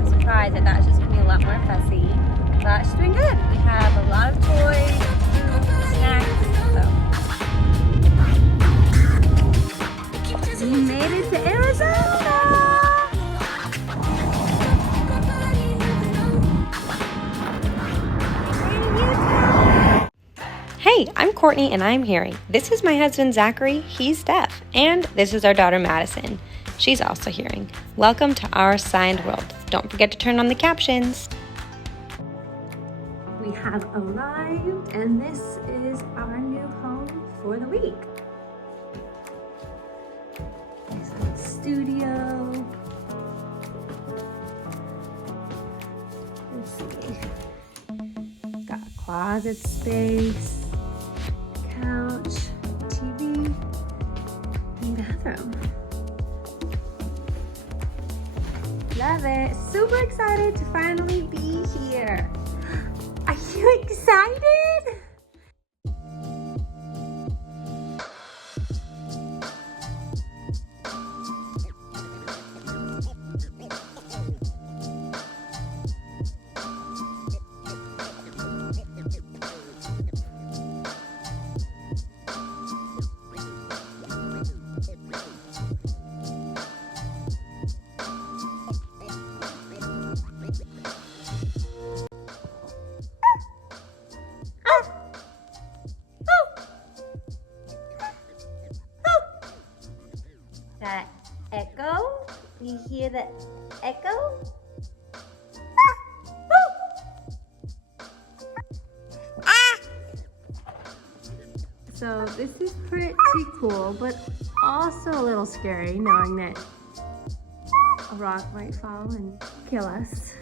I'm surprised. I thought it was just going to be a lot more fussy. But she's doing good. We have a lot of toys, food, snacks, so. We made it to Arizona! Hey, I'm Courtney and I'm Harry. This is my husband Zachary, he's Steph, and this is our daughter Madison. She's also hearing. Welcome to our signed world. Don't forget to turn on the captions. We have arrived and this is our new home for the week. Nice little studio. Let's see. Got a closet space. Couch, TV, and bathroom. Love it. Super excited to finally be here. Are you excited? That echo? You hear the echo? So this is pretty cool, but also a little scary knowing that a rock might fall and kill us.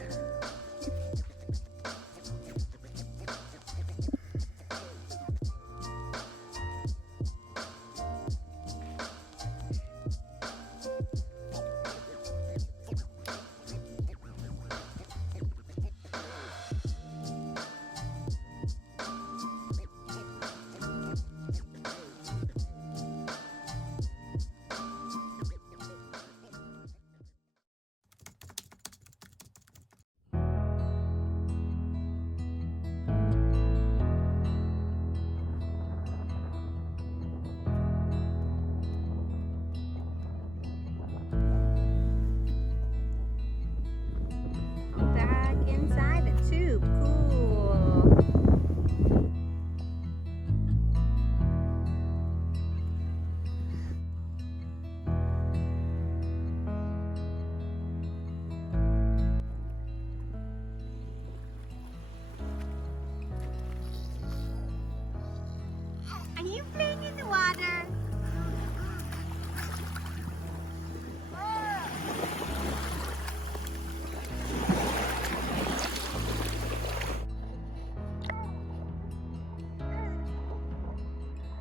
Are you playing in the water?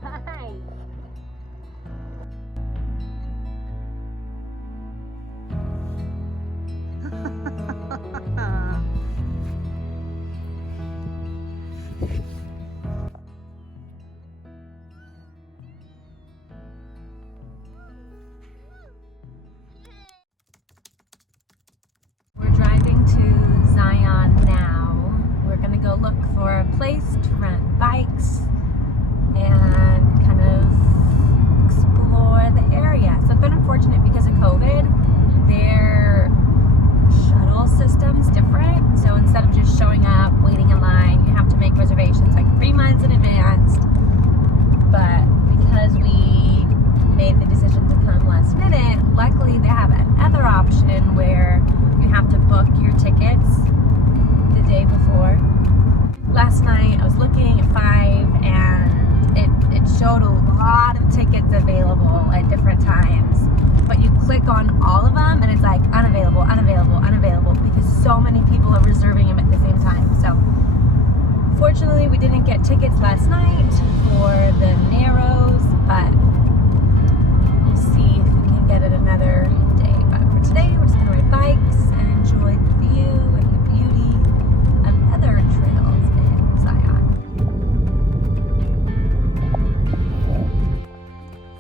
Hi. We're driving to Zion now. We're gonna go look for a place to rent bikes and kind of explore the area. So it's been unfortunate because of COVID. Their shuttle system's different. So instead of just showing up, waiting in line, you have to make reservations like 3 months in advance. But because we made the decision to come last minute, luckily they have another option where you have to book your tickets the day before. Last night I was looking at 5 and it showed a lot of tickets available at different times, but you click on all of them and it's like unavailable, unavailable, unavailable, because so many people are reserving them at the same time. So fortunately we didn't get tickets last night for the Narrows, but we'll see if we can get it another day. But for today we're just gonna ride bikes and enjoy the view and the beauty of other trails in Zion.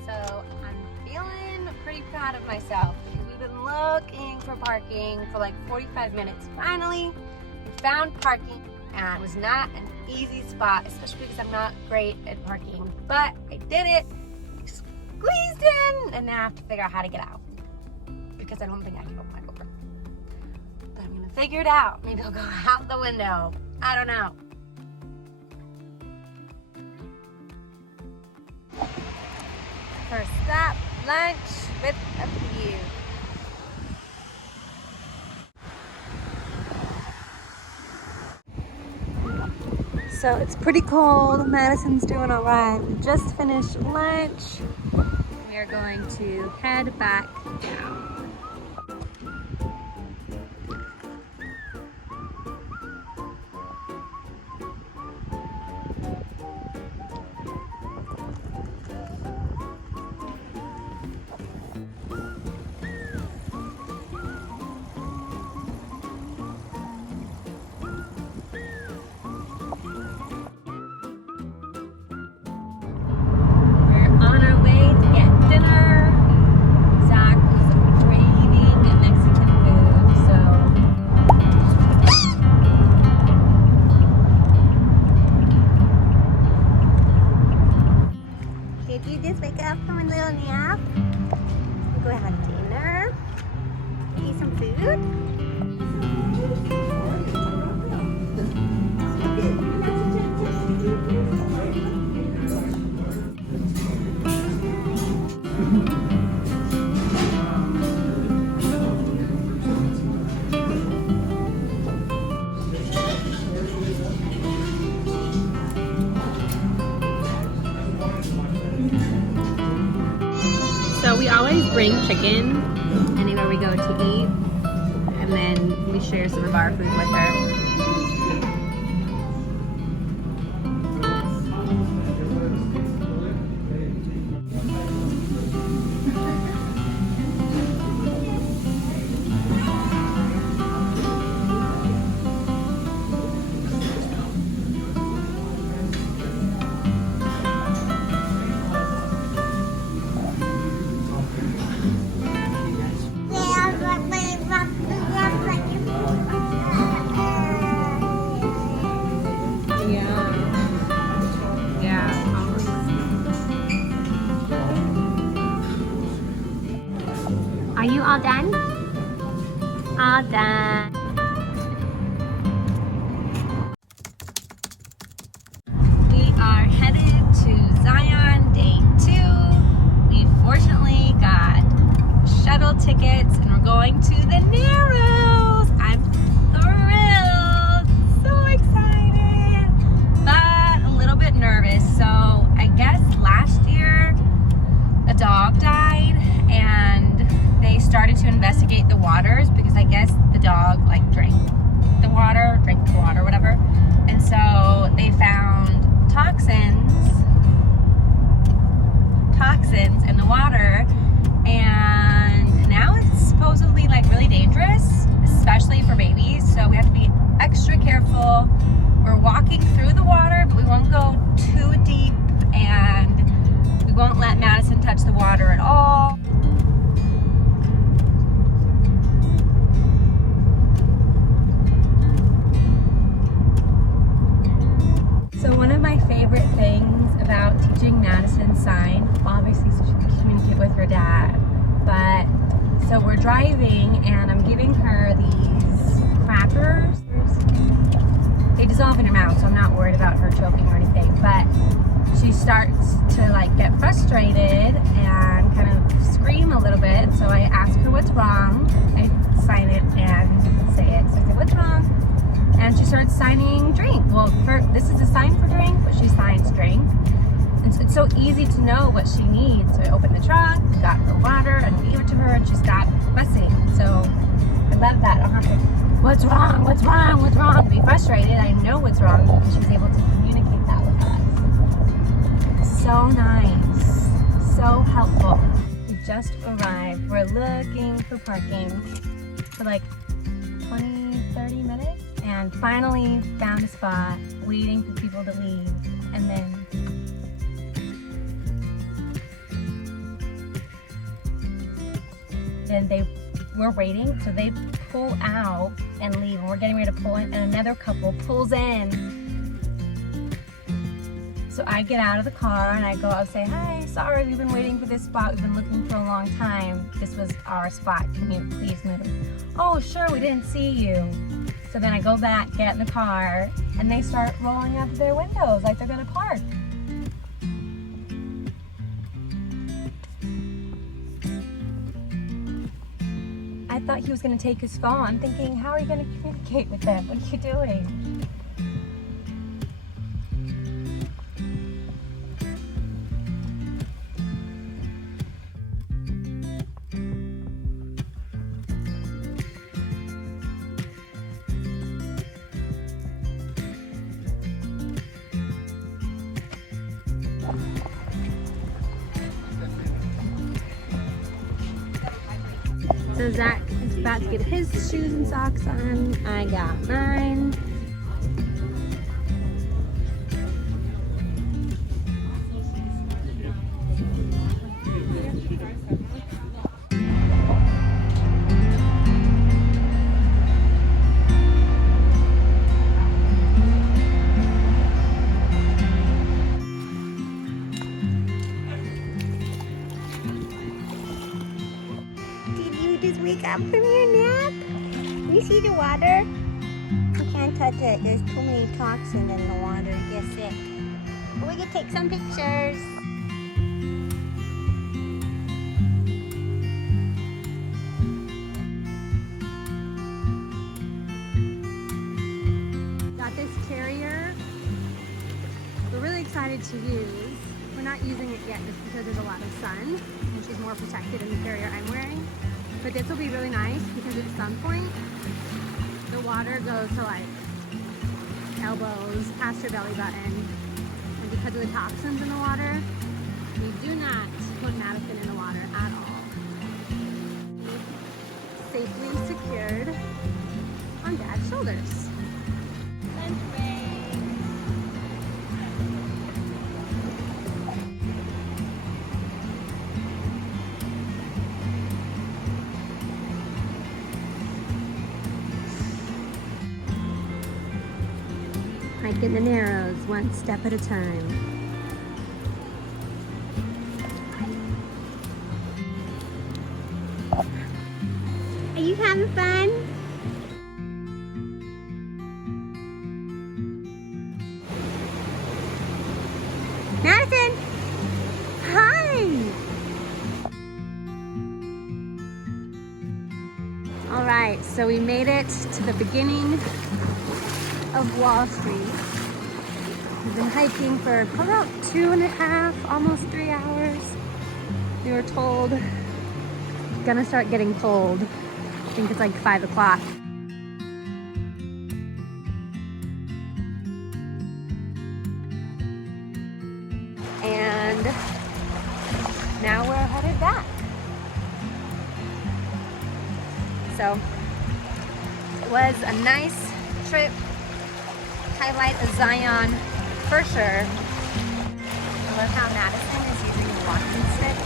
So I'm feeling pretty proud of myself because we've been looking for parking for like 45 minutes. Finally found parking, and it was not an easy spot, especially because I'm not great at parking, but I did it, squeezed in, and now I have to figure out how to get out because I don't think I can open my door. But I'm gonna figure it out. Maybe I'll go out the window. I don't know. First stop, lunch with a view. So it's pretty cold. Madison's doing all right. We just finished lunch. We are going to head back down. So we always bring chicken anywhere we go to eat, and then we share some of our food with her. Are you all done? All done. We are headed to Zion day 2. We fortunately got shuttle tickets and we're going to the Narrows. I'm thrilled, so excited, but a little bit nervous. So I guess last year a dog died and they started to investigate the waters because I guess the dog drank the water, whatever. And so they found toxins in the water, and now it's supposedly really dangerous, especially for babies. So we have to be extra careful. We're walking through the water, but we won't go too deep, and we won't let Madison touch the water at all. So one of my favorite things about teaching Madison sign, obviously so she can communicate with her dad, but so we're driving and I'm giving her these crackers. They dissolve in her mouth, so I'm not worried about her choking or anything, but she starts to get frustrated and kind of scream a little bit. So I ask her what's wrong. I sign it and say it. So I say, what's wrong? And she starts signing drink. Well, this is a sign for drink, but she signs drink. And so it's so easy to know what she needs. So I opened the trunk, got her water, and gave it to her, and she stopped fussing. So I love that. I don't have to, what's wrong? What's wrong? What's wrong? Be frustrated. I know what's wrong because she's able to communicate that with us. So nice. So helpful. We just arrived. We're looking for parking for 20-30 minutes. And finally found a spot, waiting for people to leave, and then they were waiting, so they pull out and leave, and we're getting ready to pull in, and another couple pulls in. So I get out of the car and I go out and say, hi, sorry, we've been waiting for this spot. We've been looking for a long time. This was our spot. Can you please move? Oh, sure, we didn't see you. So then I go back, get in the car, and they start rolling up their windows like they're gonna park. I thought he was gonna take his phone. I'm thinking, how are you gonna communicate with them? What are you doing? So Zach is about to get his shoes and socks on. I got mine. Just wake up from your nap. You see the water? You can't touch it. There's too many toxins in the water. You get sick. But we can take some pictures. Got this carrier. We're really excited to use. We're not using it yet just because there's a lot of sun and she's more protected in the carrier I'm wearing. But this will be really nice because at some point the water goes to like elbows, past your belly button. And because of the toxins in the water, we do not put Madison in the water at all. Safely secured on Dad's shoulders. Lunch break. Hike in the Narrows, one step at a time. Are you having fun? Madison! Hi! All right, so we made it to the beginning of Wall Street. We've been hiking for about 2.5, almost 3 hours. We were told it's gonna start getting cold. I think it's like 5 o'clock. And now we're headed back. So it was a nice trip. Highlight of Zion for sure. I love how Madison is using a walking stick.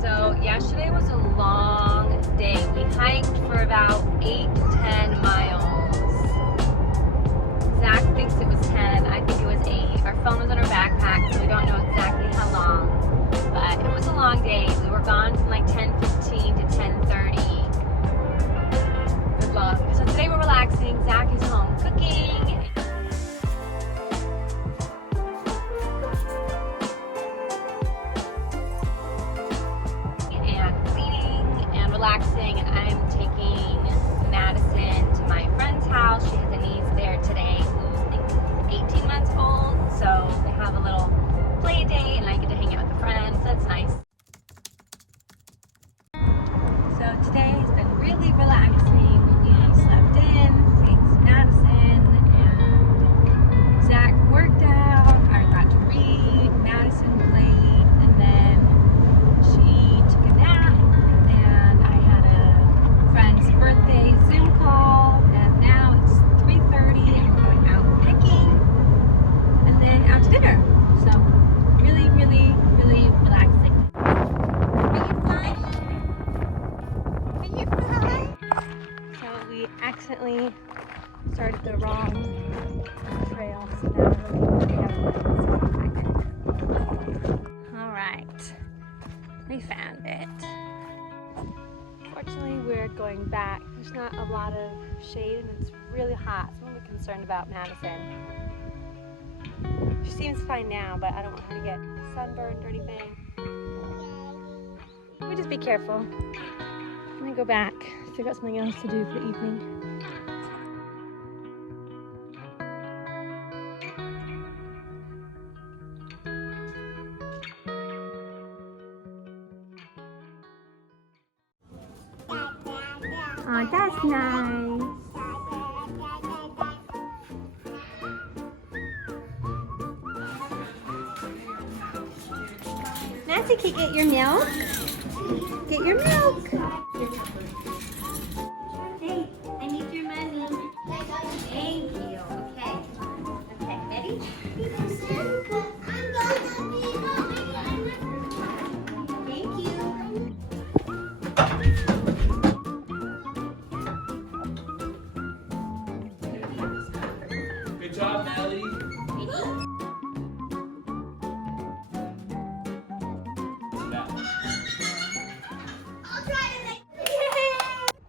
So yesterday was a long day. We hiked for about 8 to 10 miles. Zach thinks it was 10. I think it was 8. Our phone was in our backpack, so we don't know exactly how long. But it was a long day. We were gone from like 10:15 to 10:30. So today we're relaxing. Zach is home cooking. And cleaning and relaxing. I'm taking Madison to my friend's house. She has a niece there today who's I think 18 months old. So they have a little play date and I get to hang out with a friend. So that's nice. So today has been really relaxing. Slept in, thanks Madison, and Zach worked out, I got to read, Madison played, and then she took a nap, and I had a friend's birthday Zoom call, and now it's 3:30 and we're going out hiking, and then out to dinner. So really, really, really relaxing. accidentally started the wrong trail, so now we have Alright, we found it. Fortunately, we're going back. There's not a lot of shade and it's really hot, so I'm a little concerned about Madison. She seems fine now, but I don't want her to get sunburned or anything. We just be careful. I'm gonna go back, figure out something else to do for the evening. Oh, that's nice. Nancy, can you get your milk? Get your milk. Hey, I need your money. Thank you. Okay. Okay, ready? Thank you. Good job, Natalie.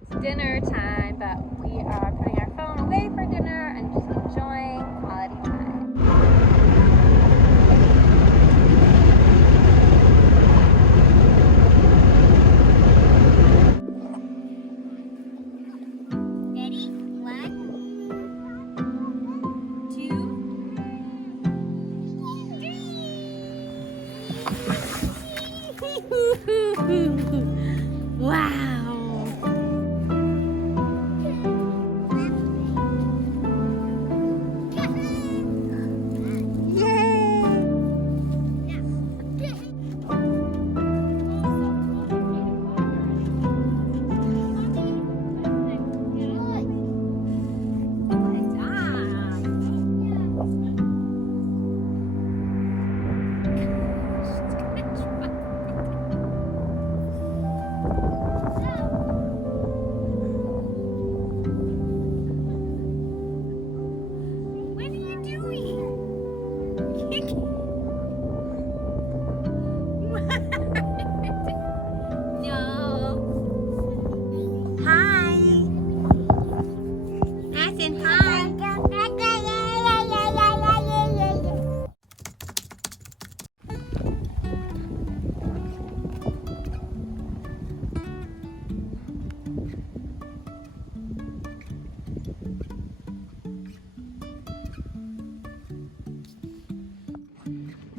It's dinner time, but we are putting our phone away for dinner and just enjoying quality time. Ready? 1, 2, 3. Wow.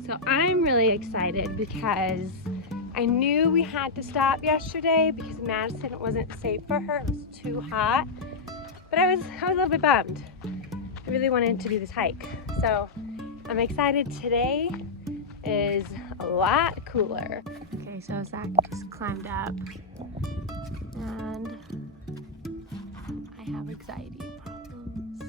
So I'm really excited because I knew we had to stop yesterday because Madison, it wasn't safe for her. It was too hot. But I was a little bit bummed. I really wanted to do this hike. So I'm excited. Today is a lot cooler. Okay, so Zach just climbed up and I have anxiety problems.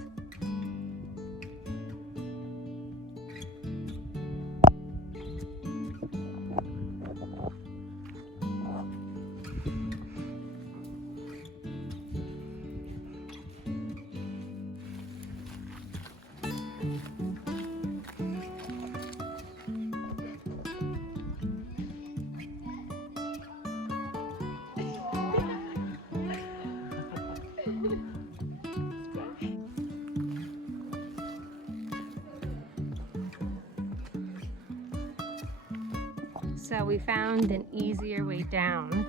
So we found an easier way down,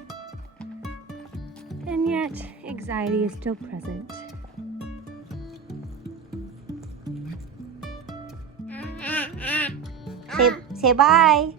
and yet anxiety is still present. Say bye.